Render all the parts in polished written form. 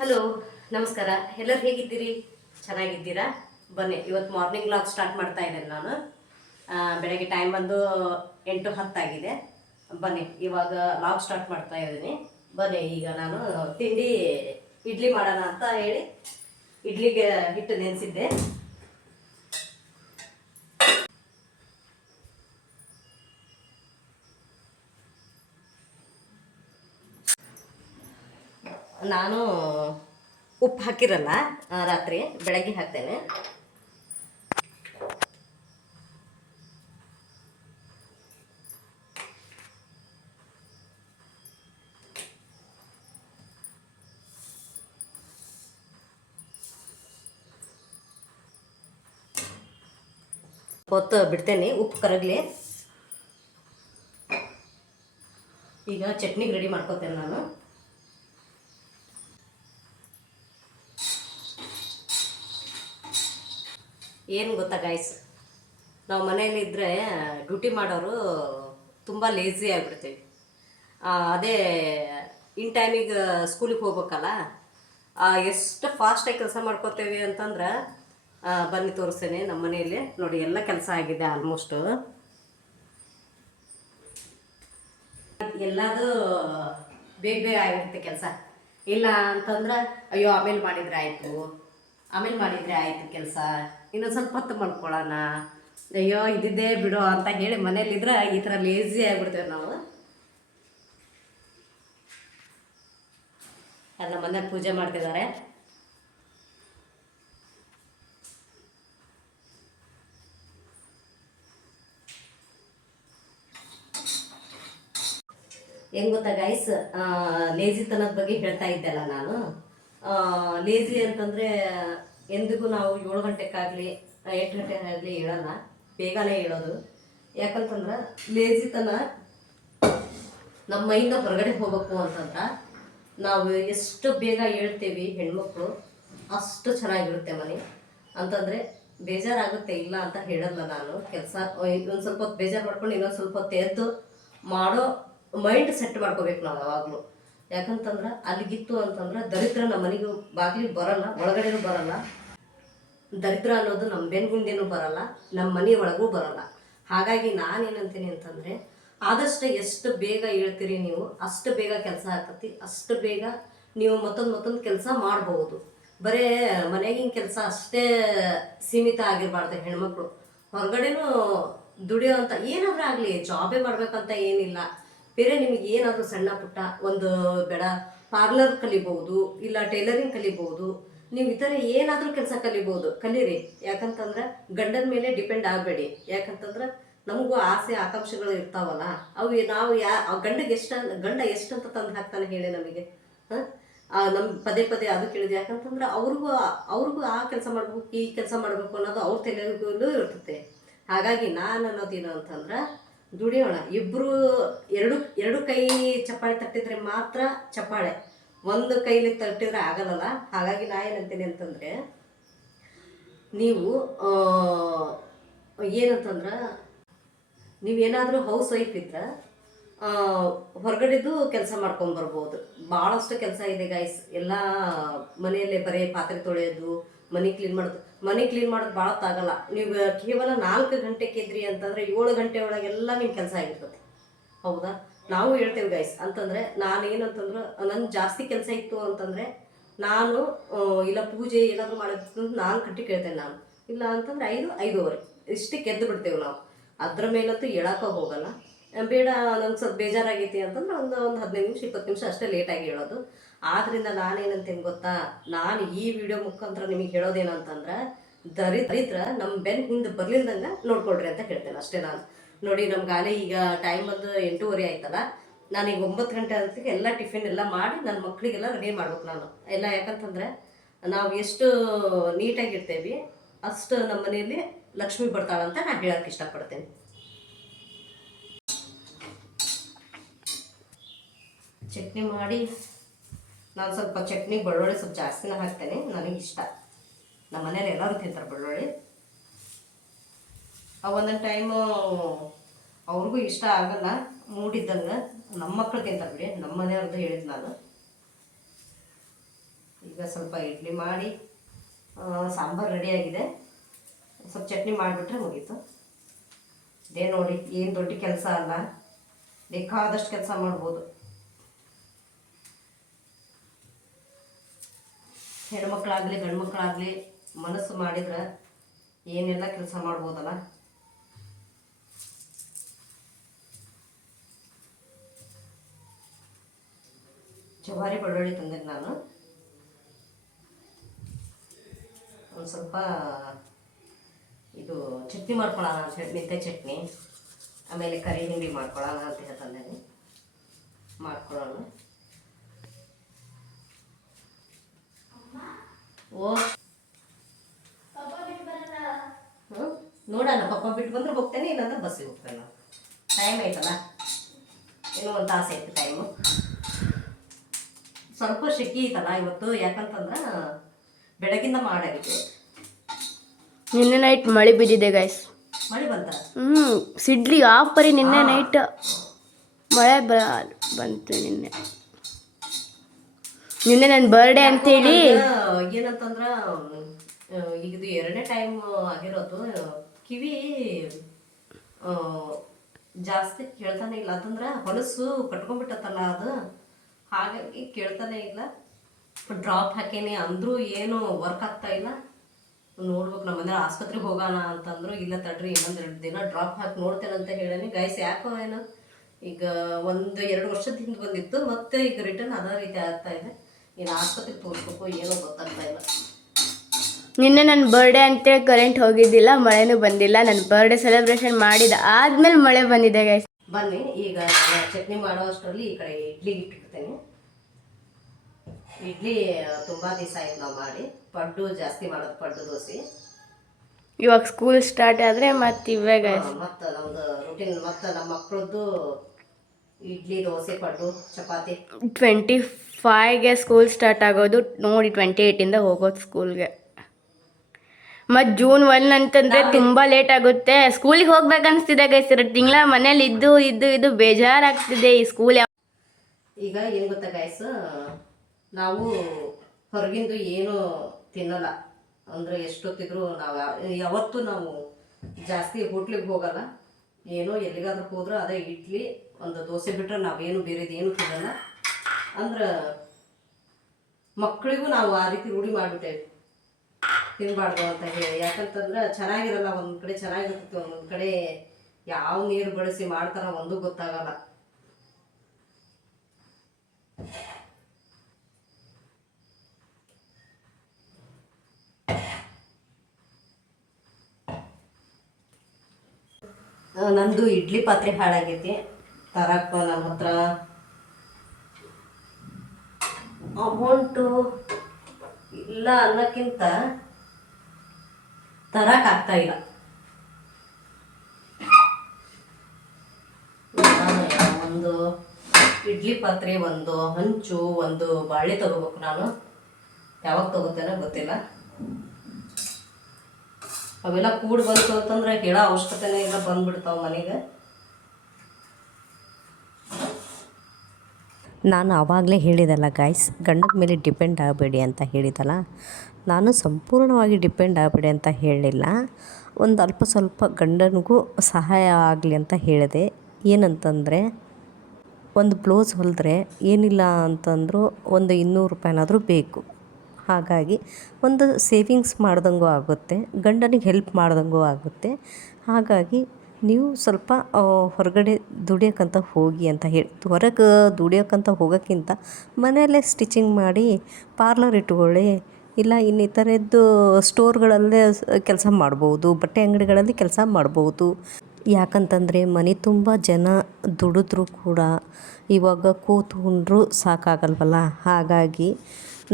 Hello, ನಮಸ್ಕಾರ. ಎಲ್ಲರೂ ಹೇಗಿದ್ದೀರಿ? ಚೆನ್ನಾಗಿದ್ದೀರಾ? ಬನ್ನಿ, ಇವತ್ತು ಮಾರ್ನಿಂಗ್ ವ್ಲಾಗ್ ಸ್ಟಾರ್ಟ್ ಮಾಡ್ತಾ ಇದ್ದೇನೆ ನಾನು. ಬೆಳಗ್ಗೆ ಟೈಮ್ ಬಂದು 8:10 ಆಗಿದೆ. ಬನ್ನಿ, ಇವಾಗ ವ್ಲಾಗ್ ಸ್ಟಾರ್ಟ್ ಮಾಡ್ತಾ ಇದ್ದೀನಿ. ಬನ್ನಿ, ಈಗ ನಾನು ತಿಂಡಿ ಇಡ್ಲಿ ಮಾಡೋಣ ಅಂತ ಹೇಳಿ ಇಡ್ಲಿಗೆ ಹಿಟ್ಟು ನೆನೆಸಿದ್ದೆ. ನಾನು ಉಪ್ಪು ಹಾಕಿರಲ್ಲ, ರಾತ್ರಿ ಬೆಳಗ್ಗೆ ಹಾಕ್ತೇನೆ. ಹೊತ್ತು ಬಿಡ್ತೇನೆ, ಉಪ್ಪು ಕರಗಲಿ. ಈಗ ಚಟ್ನಿಗೆ ರೆಡಿ ಮಾಡ್ಕೋತೇನೆ ನಾನು. ಏನು ಗೊತ್ತಾ ಗೈಸ್, ನಾವು ಮನೆಯಲ್ಲಿ ಇದ್ದರೆ ಡ್ಯೂಟಿ ಮಾಡೋರು ತುಂಬ ಲೇಝಿ ಆಗಿಬಿಡ್ತೀವಿ. ಅದೇ ಇನ್ ಟೈಮಿಗೆ ಸ್ಕೂಲಿಗೆ ಹೋಗ್ಬೇಕಲ್ಲ, ಎಷ್ಟು ಫಾಸ್ಟಾಗಿ ಕೆಲಸ ಮಾಡ್ಕೋತೇವೆ ಅಂತಂದ್ರೆ, ಬನ್ನಿ ತೋರಿಸ್ತೇನೆ. ನಮ್ಮ ಮನೆಯಲ್ಲಿ ನೋಡಿ, ಎಲ್ಲ ಕೆಲಸ ಆಗಿದೆ ಆಲ್ಮೋಸ್ಟು. ಎಲ್ಲದೂ ಬೇಗ ಬೇಗ ಆಗಿರುತ್ತೆ ಕೆಲಸ. ಇಲ್ಲ ಅಂತಂದ್ರೆ ಅಯ್ಯೋ ಆಮೇಲೆ ಮಾಡಿದರೆ ಆಯಿತು ಕೆಲಸ, ಇನ್ನೊಂದು ಸ್ವಲ್ಪ ಹೊತ್ತು ಮಾಡ್ಕೊಳ್ಳೋಣ, ಅಯ್ಯೋ ಇದ್ದಿದ್ದೇ ಬಿಡು ಅಂತ ಹೇಳಿ ಮನೇಲಿದ್ರೆ ಈ ಥರ ಲೇಝಿ ಆಗಿಬಿಡ್ತೇವೆ ನಾವು. ಅದು ನಮ್ಮ ಮನೇಲಿ ಪೂಜೆ ಮಾಡ್ತಿದ್ದಾರೆ. ಹೆಂಗೆ ಗೊತ್ತಾ ಗೈಸ್, ಲೇಜಿತನದ ಬಗ್ಗೆ ಹೇಳ್ತಾ ಇದ್ದೆಲ್ಲ ನಾನು. ಲೇಜಿ ಅಂತಂದರೆ ಎಂದಿಗೂ ನಾವು 7 ಗಂಟೆಗಾಗಲಿ 8 ಗಂಟೆಗಾಗಲಿ ಹೇಳೋಲ್ಲ, ಬೇಗನೆ ಹೇಳೋದು. ಯಾಕಂತಂದ್ರೆ ಲೇಜಿತನ ನಮ್ಮ ಮೈಯಿಂದ ಹೊರಗಡೆ ಹೋಗ್ಬೇಕು ಅಂತಂದ್ರೆ ನಾವು ಎಷ್ಟು ಬೇಗ ಹೇಳ್ತೇವೆ ಹೆಣ್ಮಕ್ಳು ಅಷ್ಟು ಚೆನ್ನಾಗಿರುತ್ತೆ ಮನೆ. ಅಂತಂದರೆ ಬೇಜಾರಾಗುತ್ತೆ, ಇಲ್ಲ ಅಂತ ಹೇಳಲ್ಲ ನಾನು. ಕೆಲಸ ಒಂದು ಸ್ವಲ್ಪ ಹೊತ್ತು ಬೇಜಾರು ಮಾಡ್ಕೊಂಡು ಇನ್ನೊಂದು ಸ್ವಲ್ಪ ಹೊತ್ತು ಎದ್ದು ಮಾಡೋ ಮೈಂಡ್ ಸೆಟ್ ಮಾಡ್ಕೋಬೇಕು ನಾವು ಯಾವಾಗಲೂ. ಯಾಕಂತಂದ್ರೆ ಅಲ್ಲಿಗಿತ್ತು ಅಂತಂದ್ರೆ ದರಿದ್ರ ನಮ್ಮ ಮನೆಗೂ ಬಾಗಿಲಿಗೆ ಬರಲ್ಲ, ಒಳಗಡೆನೂ ಬರಲ್ಲ. ದರಿದ್ರ ಅನ್ನೋದು ನಮ್ಮ ಬೆನ್ಗುಂದೇನೂ ಬರಲ್ಲ, ನಮ್ಮ ಮನೆ ಒಳಗೂ ಬರಲ್ಲ. ಹಾಗಾಗಿ ನಾನೇನಂತೀನಿ ಅಂತಂದರೆ, ಆದಷ್ಟು ಎಷ್ಟು ಬೇಗ ಹೇಳ್ತೀರಿ ನೀವು ಅಷ್ಟು ಬೇಗ ಕೆಲಸ ಆಗ್ತತಿ, ಅಷ್ಟು ಬೇಗ ನೀವು ಮತ್ತೊಂದು ಕೆಲಸ ಮಾಡ್ಬೋದು. ಬರೇ ಮನೆಗಿನ ಕೆಲಸ ಅಷ್ಟೇ ಸೀಮಿತ ಆಗಿರಬಾರ್ದು ಹೆಣ್ಮಕ್ಳು. ಹೊರಗಡೆನೂ ದುಡಿಯೋವಂಥ ಏನಾದರೂ ಆಗಲಿ, ಜಾಬೇ ಮಾಡ್ಬೇಕಂತ ಏನಿಲ್ಲ. ಬೇರೆ ನಿಮಗೆ ಏನಾದರೂ ಸಣ್ಣ ಪುಟ್ಟ ಒಂದು ಬೇಡ, ಪಾರ್ಲರ್ ಕಲಿಬೋದು, ಇಲ್ಲ ಟೈಲರಿಂಗ್ ಕಲಿಬೋದು, ನೀವು ಈ ಥರ ಏನಾದರೂ ಕೆಲಸ ಕಲೀರಿ. ಯಾಕಂತಂದ್ರೆ ಗಂಡನ ಮೇಲೆ ಡಿಪೆಂಡ್ ಆಗಬೇಡಿ. ಯಾಕಂತಂದ್ರೆ ನಮಗೂ ಆಸೆ ಆಕಾಂಕ್ಷೆಗಳು ಇರ್ತಾವಲ್ಲ, ಅವು ನಾವು ಗಂಡ ಎಷ್ಟಂತ ತಂದು ಹಾಕ್ತಾನೆ ಹೇಳಿ ನಮಗೆ. ನಮ್ಮ ಪದೇ ಪದೇ ಅದು ಕೇಳಿದೆ. ಯಾಕಂತಂದ್ರೆ ಅವ್ರಿಗೂ ಆ ಕೆಲಸ ಮಾಡಬೇಕು, ಈ ಕೆಲಸ ಮಾಡಬೇಕು ಅನ್ನೋದು ಅವ್ರ ತಲೆಗೂ ಇರ್ತದೆ. ಹಾಗಾಗಿ ನಾನು ಅನ್ನೋದೇನು ಅಂತಂದ್ರೆ, ದುಡಿಯೋಣ ಇಬ್ಬರು. ಎರಡು ಕೈ ಚಪ್ಪಾಳೆ ತಟ್ಟಿದ್ರೆ ಮಾತ್ರ ಚಪ್ಪಾಳೆ, ಒಂದು ಕೈಲಿ ತಟ್ಟಿದ್ರೆ ಆಗಲ್ಲ. ಹಾಗಾಗಿ ನಾ ಏನಂತೀನಿ ಅಂತಂದರೆ, ನೀವು ಏನಂತಂದ್ರೆ ನೀವೇನಾದರೂ ಹೌಸ್ ವೈಫ್ ಇದ್ರೆ ಹೊರಗಡೆದು ಕೆಲಸ ಮಾಡ್ಕೊಂಬರ್ಬೋದು. ಭಾಳಷ್ಟು ಕೆಲಸ ಇದೆ ಗೈಸ್. ಎಲ್ಲ ಮನೆಯಲ್ಲೇ ಬರೀ ಪಾತ್ರೆ ತೊಳೆಯೋದು, ಮನೆ ಕ್ಲೀನ್ ಮಾಡೋದು ಭಾಳತ್ತಾಗಲ್ಲ. ನೀವು ಕೇವಲ 4 ಗಂಟೆಗೆ ಇದ್ರಿ ಅಂತಂದರೆ 7 ಗಂಟೆ ಒಳಗೆಲ್ಲ ನಿಮ್ಮ ಕೆಲಸ ಆಗಿರ್ತದೆ. ಹೌದಾ? ನಾವು ಹೇಳ್ತೇವೆ ಗೈಸ್. ಅಂತಂದರೆ ನಾನು ಏನಂತಂದ್ರೆ, ನನ್ನ ಜಾಸ್ತಿ ಕೆಲಸ ಇತ್ತು ಅಂತಂದರೆ ನಾನು ಇಲ್ಲ ಪೂಜೆ ಏನಾದರೂ ಮಾಡೋದು 4 ಗಂಟೆಗೆ ಕೇಳ್ತೇನೆ ನಾನು. ಇಲ್ಲ ಅಂತಂದರೆ 5-5:30 ಇಷ್ಟಕ್ಕೆ ಎದ್ದು ಬಿಡ್ತೇವೆ ನಾವು. ಅದ್ರ ಮೇಲಂತೂ ಹೇಳೋಕೆ ಹೋಗಲ್ಲ. ಬೇಡ ನಂಗೆ ಸ್ವಲ್ಪ ಬೇಜಾರಾಗೈತಿ ಅಂತಂದ್ರೆ ಒಂದು 15 ನಿಮಿಷ 20 ನಿಮಿಷ ಅಷ್ಟೇ ಲೇಟಾಗಿ ಹೇಳೋದು. ಆದ್ದರಿಂದ ನಾನೇನಂತೇನು ಗೊತ್ತಾ, ನಾನು ಈ ವಿಡಿಯೋ ಮುಖಾಂತರ ನಿಮಗೆ ಹೇಳೋದೇನಂತಂದ್ರೆ, ದರಿದ್ರ ನಮ್ಮ ಬೆನ್ನ ಹಿಂದೆ ಬರ್ಲಿಲ್ದಂಗೆ ನೋಡ್ಕೊಳ್ರಿ ಅಂತ ಹೇಳ್ತೇನೆ ಅಷ್ಟೇ ನಾನು. ನೋಡಿ, ನಮ್ಗಾಲೇ ಈಗ ಟೈಮ್ ಬಂದು 8:30 ಆಯ್ತಲ್ಲ. ನಾನೀಗ 9 ಗಂಟೆ ಅಂತಿಗೆ ಎಲ್ಲ ಟಿಫಿನ್ ಎಲ್ಲ ಮಾಡಿ ನನ್ನ ಮಕ್ಕಳಿಗೆಲ್ಲ ರೆಡಿ ಮಾಡ್ಬೇಕು ನಾನು ಎಲ್ಲ. ಯಾಕಂತಂದರೆ ನಾವು ಎಷ್ಟು ನೀಟಾಗಿರ್ತೇವೆ ಅಷ್ಟು ನಮ್ಮ ಮನೆಯಲ್ಲಿ ಲಕ್ಷ್ಮಿ ಬರ್ತಾಳಂತ ನಾನು ಹೇಳೋಕ್ಕೆ ಇಷ್ಟಪಡ್ತೇನೆ. ಚಟ್ನಿ ಮಾಡಿ ನಾನು ಸ್ವಲ್ಪ ಚಟ್ನಿ ಬೆಳ್ಳುಳ್ಳಿ ಸ್ವಲ್ಪ ಜಾಸ್ತಿನೇ ಹಾಕ್ತೇನೆ, ನನಗಿಷ್ಟ. ನಮ್ಮ ಮನೇಲಿ ಎಲ್ಲರೂ ತಿಂತಾರೆ ಬೆಳ್ಳುಳ್ಳಿ. ಒಂದೊಂದು ಟೈಮು ಅವ್ರಿಗೂ ಇಷ್ಟ ಆಗಲ್ಲ, ಮೂಡಿದ್ದಂಗೆ. ನಮ್ಮ ಮಕ್ಕಳು ತಿಂತಾರೆ ಬಿಡಿ, ನಮ್ಮ ಮನೆಯವ್ರದ್ದು ಹೇಳಿದ್ದು ನಾನು. ಈಗ ಸ್ವಲ್ಪ ಇಡ್ಲಿ ಮಾಡಿ ಸಾಂಬಾರು ರೆಡಿಯಾಗಿದೆ. ಸ್ವಲ್ಪ ಚಟ್ನಿ ಮಾಡಿಬಿಟ್ರೆ ಮುಗೀತು. ಇದೇ ನೋಡಿ, ಏನು ದೊಡ್ಡ ಕೆಲಸ ಅಲ್ಲ, ಬೇಕಾದಷ್ಟು ಕೆಲಸ ಮಾಡ್ಬೋದು. ಹೆಣ್ಮಕ್ಳಾಗಲಿ ಗಂಡು ಮಕ್ಕಳಾಗಲಿ ಮನಸ್ಸು ಮಾಡಿದ್ರೆ ಏನೆಲ್ಲ ಕೆಲಸ ಮಾಡ್ಬೋದಲ್ಲ. ಜವಾರಿ ಬೆಳ್ಳುಳ್ಳಿ ತಂದಿದ್ದು ನಾನು. ಒಂದು ಸ್ವಲ್ಪ ಇದು ಚಟ್ನಿ ಮಾಡ್ಕೊಳ್ಳೋಣ ಅಂತ ಹೇಳಿ, ಮೆಂತ್ಯ ಚಟ್ನಿ, ಆಮೇಲೆ ಕರಿ ಹಿಂಡಿ ಮಾಡ್ಕೊಳ್ಳೋಣ ಅಂತ ಹೇಳ್ತಂದೇನೆ. ಮಾಡ್ಕೊಳ್ಳೋಣ. ಓ ನೋಡೋಣ, ಪಪ್ಪ ಬಿಟ್ಟು ಬಂದ್ರೆ ಹೋಗ್ತೇನೆ, ಇಲ್ಲಾಂದ್ರೆ ಬಸ್ಸಿಗೆ ಹೋಗ್ತೇನೆ. ಟೈಮ್ ಆಯ್ತಲ್ಲ, ಇನ್ನೂ ಒಂದು ತಾಸು ಆಯ್ತು ಟೈಮು. ಸ್ವಲ್ಪ ಶೆಕಿ ಐತಲ್ಲ ಇವತ್ತು, ಯಾಕಂತಂದ್ರೆ ಬೆಳಗಿಂದ ಮಾಡಾಗಿದೆ. ನಿನ್ನೆ ನೈಟ್ ಮಳೆ ಬಿದ್ದಿದೆ ಗೈಸ್. ಮಳೆ ಬಂತ? ಸಿಡ್ಲಿ ಪರಿ ನಿನ್ನೆ ನೈಟ್ ಮಳೆ ಬಂತು. ನಿನ್ನೆ ನನ್ನ ಬರ್ಡೇ ಅಂತೇಳಿ ಏನಂತಂದ್ರ ಈಗ ಇದು 2ನೇ ಟೈಮ್ ಆಗಿರೋದು. ಕಿವಿ ಜಾಸ್ತಿ ಕೇಳ್ತಾನೆ ಇಲ್ಲ, ಅಂತಂದ್ರೆ ಹೊಲಸು ಕಟ್ಕೊಂಡ್ಬಿಟ್ಟತ್ತಲ್ಲ ಅದು, ಹಾಗಾಗಿ ಕೇಳ್ತಾನೆ ಇಲ್ಲ. ಡ್ರಾಪ್ ಹಾಕೇನಿ ಅಂದರೂ ಏನು ವರ್ಕ್ ಆಗ್ತಾ ಇಲ್ಲ. ನೋಡ್ಬೇಕು, ನಮ್ಮ ಮನೆ ಆಸ್ಪತ್ರೆಗೆ ಹೋಗೋಣ ಅಂತಂದ್ರು. ಇಲ್ಲ ತಡ್ರಿ, ಇನ್ನೊಂದು 2 ದಿನ ಡ್ರಾಪ್ ಹಾಕಿ ನೋಡ್ತೇನೆ ಅಂತ ಹೇಳೇನಿ. ಗೈಸ್ ಯಾಕೋ ಏನೋ ಈಗ 1-2 ವರ್ಷದ ಹಿಂದೆ ಬಂದಿತ್ತು, ಮತ್ತೆ ಈಗ ರಿಟರ್ನ್ ಅದೇ ರೀತಿ ಆಗ್ತಾ ಇದೆ. ಇನ್ನು ಆಸ್ಪತ್ರೆಗೆ ತೋರಿಸ್ಬೇಕು, ಏನೋ ಗೊತ್ತಾಗ್ತಾ ಇಲ್ಲ. ನಿನ್ನೆ ನನ್ನ ಬರ್ಡೇ ಅಂತೇಳಿ ಕರೆಂಟ್ ಹೋಗಿದ್ದಿಲ್ಲ, ಮಳೆನೂ ಬಂದಿಲ್ಲ. ನನ್ನ ಬರ್ಡೇ ಸೆಲೆಬ್ರೇಷನ್ ಮಾಡಿದ ಆದ್ಮೇಲೆ ಮಳೆ ಬಂದಿದೆ ಗೈಸ್. ಬನ್ನಿ, ಈಗ ಚಟ್ನಿ ಮಾಡೋ ಅಷ್ಟರಲ್ಲಿ ಈ ಕಡೆ ಇಡ್ಲಿ ಇಟ್ಟಿರ್ತೇನೆ. ಇಡ್ಲಿ ತುಂಬ ದಿವಸ ಆಯ್ತು ನಾವು ಮಾಡಿ. ಪಡ್ಡು ಜಾಸ್ತಿ ಮಾಡೋದು, ಪಡ್ಡು ದೋಸೆ. ಇವಾಗ ಸ್ಕೂಲ್ ಸ್ಟಾರ್ಟ್ ಆದರೆ ಮತ್ತೆ ಇವೇ ಗೈಸ್. ಮತ್ತು ನಮ್ದು ರೂಟೀನ್, ಮತ್ತು ನಮ್ಮ ಮಕ್ಕಳದ್ದು ಇಡ್ಲಿ, ದೋಸೆ, ಪಡ್ಡು, ಚಪಾತಿ. 25ಗೆ ಸ್ಕೂಲ್ ಸ್ಟಾರ್ಟ್ ಆಗೋದು ನೋಡಿ, 28ಇಂದ ಹೋಗೋದು ಸ್ಕೂಲ್ಗೆ. ಮತ್ತು June 1 ಅಂತಂದರೆ ತುಂಬ ಲೇಟ್ ಆಗುತ್ತೆ. ಸ್ಕೂಲಿಗೆ ಹೋಗ್ಬೇಕನ್ನಿಸ್ತಿದೆ ಗೈಸ್. 2 ತಿಂಗಳ ಮನೇಲಿ ಇದ್ದು ಬೇಜಾರಾಗ್ತಿದೆ ಈ ಸ್ಕೂಲ್. ಈಗ ಏನು ಗೊತ್ತಾ ಗೈಸ್, ನಾವು ಹೊರಗಿಂದು ಏನು ತಿನ್ನಲ್ಲ. ಅಂದರೆ ಎಷ್ಟೊತ್ತಿದ್ರು ನಾವು ಯಾವತ್ತೂ ನಾವು ಜಾಸ್ತಿ ಹೋಟ್ಲಿಗೆ ಹೋಗಲ್ಲ. ಏನೋ ಎಲ್ಲಿಗಾದ್ರೂ ಹೋದ್ರೆ ಅದೇ ಇಡ್ಲಿ, ಒಂದು ದೋಸೆ ಬಿಟ್ಟರೆ ನಾವೇನು ಬೇರೆದು ಏನು ತಿನ್ನಲ್ಲ. ಅಂದ್ರೆ ಮಕ್ಕಳಿಗೂ ನಾವು ಆ ರೀತಿ ರೂಢಿ ಮಾಡಿಬಿಟ್ಟೇವೆ, ತಿನ್ನಬಾರ್ದು ಅಂತ ಹೇಳಿ. ಯಾಕಂತಂದ್ರೆ ಚೆನ್ನಾಗಿರಲ್ಲ. ಒಂದು ಕಡೆ ಚೆನ್ನಾಗಿರ್ತೈತಿ, ಒಂದೊಂದು ಕಡೆ ಯಾವ ನೀರು ಬಳಸಿ ಮಾಡ್ತಾರ ಒಂದು ಗೊತ್ತಾಗಲ್ಲ. ನಂದು ಇಡ್ಲಿ ಪಾತ್ರೆ ಹಾಳಾಗೈತಿ, ತರಕ್ಕೆ ನನ್ನ ಹತ್ರ ಅಮೌಂಟು ಇಲ್ಲ ಅನ್ನೋಕ್ಕಿಂತ ತರಕ್ಕಾಗ್ತಾ ಇಲ್ಲ. ಒಂದು ಇಡ್ಲಿ ಪಾತ್ರೆ, ಒಂದು ಹಂಚು, ಒಂದು ಬಾಳೆ ತಗೋಬೇಕು. ನಾನು ಯಾವಾಗ ತಗೋತೇನೋ ಗೊತ್ತಿಲ್ಲ. ಅವೆಲ್ಲ ಕೂಡಿ ಬಂತು ಅಂತಂದ್ರೆ ಹೇಳೋ ಅವಶ್ಯಕತೆನೇ ಇಲ್ಲ, ಬಂದ್ಬಿಡ್ತಾವೆ ಮನೆಗೆ. ನಾನು ಆವಾಗಲೇ ಹೇಳಿದಲ್ಲ ಗಾಯ್ಸ್, ಗಂಡನ ಮೇಲೆ ಡಿಪೆಂಡ್ ಆಗಬೇಡಿ ಅಂತ ಹೇಳಿದಲ್ಲ. ನಾನು ಸಂಪೂರ್ಣವಾಗಿ ಡಿಪೆಂಡ್ ಆಗಬೇಡಿ ಅಂತ ಹೇಳಲಿಲ್ಲ. ಒಂದು ಅಲ್ಪ ಸ್ವಲ್ಪ ಗಂಡನಿಗೂ ಸಹಾಯ ಆಗಲಿ ಅಂತ ಹೇಳಿದೆ. ಏನಂತಂದರೆ, ಒಂದು ಬ್ಲೌಸ್ ಹೊಲಿದ್ರೆ ಏನಿಲ್ಲ ಅಂತಂದರೂ ಒಂದು 200 ರೂಪಾಯಿನಾದರೂ ಬೇಕು. ಹಾಗಾಗಿ ಒಂದು ಸೇವಿಂಗ್ಸ್ ಮಾಡ್ದಂಗೂ ಆಗುತ್ತೆ, ಗಂಡನಿಗೆ ಹೆಲ್ಪ್ ಮಾಡ್ದಂಗೂ ಆಗುತ್ತೆ. ಹಾಗಾಗಿ ನೀವು ಸ್ವಲ್ಪ ಹೊರಗಡೆ ದುಡಿಯೋಕ್ಕಂತ ಹೋಗಿ ಅಂತ ಹೇಳಿ, ಹೊರಗೆ ದುಡಿಯೋಕ್ಕಂತ ಹೋಗೋಕ್ಕಿಂತ ಮನೆಯಲ್ಲೇ ಸ್ಟಿಚಿಂಗ್ ಮಾಡಿ ಪಾರ್ಲರ್ ಇಟ್ಕೊಳ್ಳಿ. ಇಲ್ಲ ಇನ್ನಿತರದ್ದು ಸ್ಟೋರ್ಗಳಲ್ಲೇ ಕೆಲಸ ಮಾಡ್ಬೋದು, ಬಟ್ಟೆ ಅಂಗಡಿಗಳಲ್ಲಿ ಕೆಲಸ ಮಾಡ್ಬೋದು. ಯಾಕಂತಂದರೆ ಮನೆ ತುಂಬ ಜನ ದುಡಿದ್ರೂ ಕೂಡ ಇವಾಗ ಕೂತ್ಕೊಂಡ್ರೂ ಸಾಕಾಗಲ್ವಲ್ಲ. ಹಾಗಾಗಿ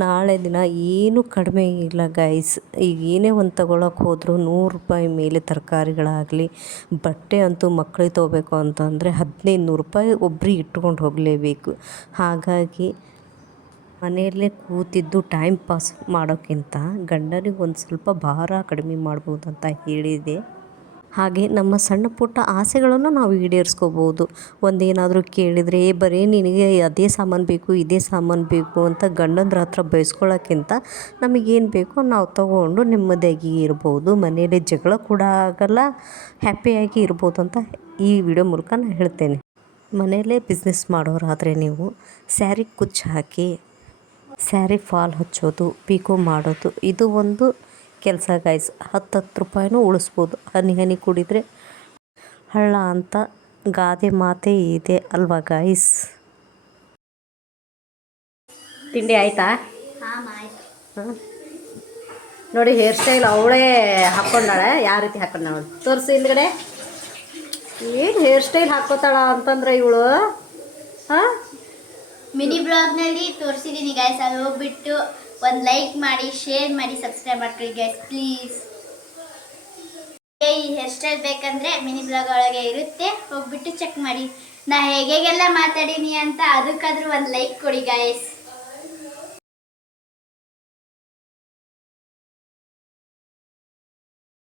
ನಾಳೆ ದಿನ ಏನೂ ಕಡಿಮೆ ಇಲ್ಲ ಗೈಸ್. ಈಗ ಏನೇ ಒಂದು ತಗೊಳಕ್ಕೆ ಹೋದರೂ 100 ರೂಪಾಯಿ ಮೇಲೆ ತರಕಾರಿಗಳಾಗಲಿ, ಬಟ್ಟೆ ಅಂತೂ ಮಕ್ಕಳಿಗೆ ತೊಗೋಬೇಕು ಅಂತಂದರೆ 1500 ರೂಪಾಯಿ ಒಬ್ರಿಗೆ ಇಟ್ಕೊಂಡು ಹೋಗಲೇಬೇಕು. ಹಾಗಾಗಿ ಮನೆಯಲ್ಲೇ ಕೂತಿದ್ದು ಟೈಮ್ ಪಾಸ್ ಮಾಡೋಕ್ಕಿಂತ ಗಂಡನಿಗೆ ಒಂದು ಸ್ವಲ್ಪ ಭಾರ ಕಡಿಮೆ ಮಾಡ್ಬೋದು ಅಂತ ಹೇಳಿದೆ. ಹಾಗೆ ನಮ್ಮ ಸಣ್ಣ ಪುಟ್ಟ ಆಸೆಗಳನ್ನು ನಾವು ಈಡೇರಿಸ್ಕೋಬೋದು. ಒಂದೇನಾದರೂ ಕೇಳಿದರೆ ಬರೀ ನಿನಗೆ ಅದೇ ಸಾಮಾನು ಬೇಕು ಇದೇ ಸಾಮಾನು ಬೇಕು ಅಂತ ಗಂಡಂದ್ರ ಹತ್ರ ಬಯಸ್ಕೊಳ್ಳೋಕ್ಕಿಂತ ನಮಗೇನು ಬೇಕೋ ನಾವು ತಗೊಂಡು ನೆಮ್ಮದಿಯಾಗಿ ಇರ್ಬೋದು. ಮನೆಯಲ್ಲಿ ಜಗಳ ಕೂಡ ಆಗಲ್ಲ, ಹ್ಯಾಪಿಯಾಗಿ ಇರ್ಬೋದು ಅಂತ ಈ ವಿಡಿಯೋ ಮೂಲಕ ನಾನು ಹೇಳ್ತೇನೆ. ಮನೆಯಲ್ಲೇ ಬಿಸ್ನೆಸ್ ಮಾಡೋರಾದರೆ ನೀವು ಸ್ಯಾರಿ ಕುಚ್ಚು ಹಾಕಿ ಸ್ಯಾರಿ ಫಾಲ್ ಹಚ್ಚೋದು, ಪಿಕೋ ಮಾಡೋದು ಇದು ಒಂದು ಕೆಲಸ ಗೈಸ್. 10 ರೂಪಾಯಿನೂ ಉಳಿಸ್ಬೋದು. ಹನಿ ಹನಿ ಕುಡಿದರೆ ಹಳ್ಳ ಅಂತ ಗಾದೆ ಮಾತೇ ಇದೆ ಅಲ್ವಾ ಗೈಸ್. ತಿಂಡಿ ಆಯ್ತಾ? ನೋಡಿ ಹೇರ್ ಸ್ಟೈಲ್ ಅವಳೇ ಹಾಕ್ಕೊಂಡಾಳೆ. ಯಾವ ರೀತಿ ಹಾಕೊಂಡ ನೋಡಿ ತೋರಿಸಿ ಹಿಂದ್ಗಡೆ. ಏನು ಹೇರ್ ಸ್ಟೈಲ್ ಹಾಕೋತಾಳ ಅಂತಂದ್ರೆ ಇವಳು ಮಿನಿ ಬ್ಲಾಗ್ನಲ್ಲಿ ತೋರಿಸಿದ್ದೀನಿ ಗೈಸ್. ಅಲ್ಲಿ ಹೋಗ್ಬಿಟ್ಟು ಒಂದು ಲೈಕ್ ಮಾಡಿ, ಶೇರ್ ಮಾಡಿ, ಸಬ್ಸ್ಕ್ರೈಬ್ ಮಾಡ್ಕೊಳ್ಳಿ ಗೈಸ್ ಪ್ಲೀಸ್. ಈ ಹೇರ್ ಸ್ಟೈಲ್ ಬೇಕಂದ್ರೆ ಮಿನಿ ಬ್ಲಾಗ್ ಒಳಗೆ ಇರುತ್ತೆ, ಹೋಗ್ಬಿಟ್ಟು ಚೆಕ್ ಮಾಡಿ. ನಾ ಹೇಗೆಲ್ಲ ಮಾತಾಡೀನಿ ಅಂತ ಅದಕ್ಕಾದ್ರೂ ಒಂದು ಲೈಕ್ ಕೊಡಿ ಗೈಸ್.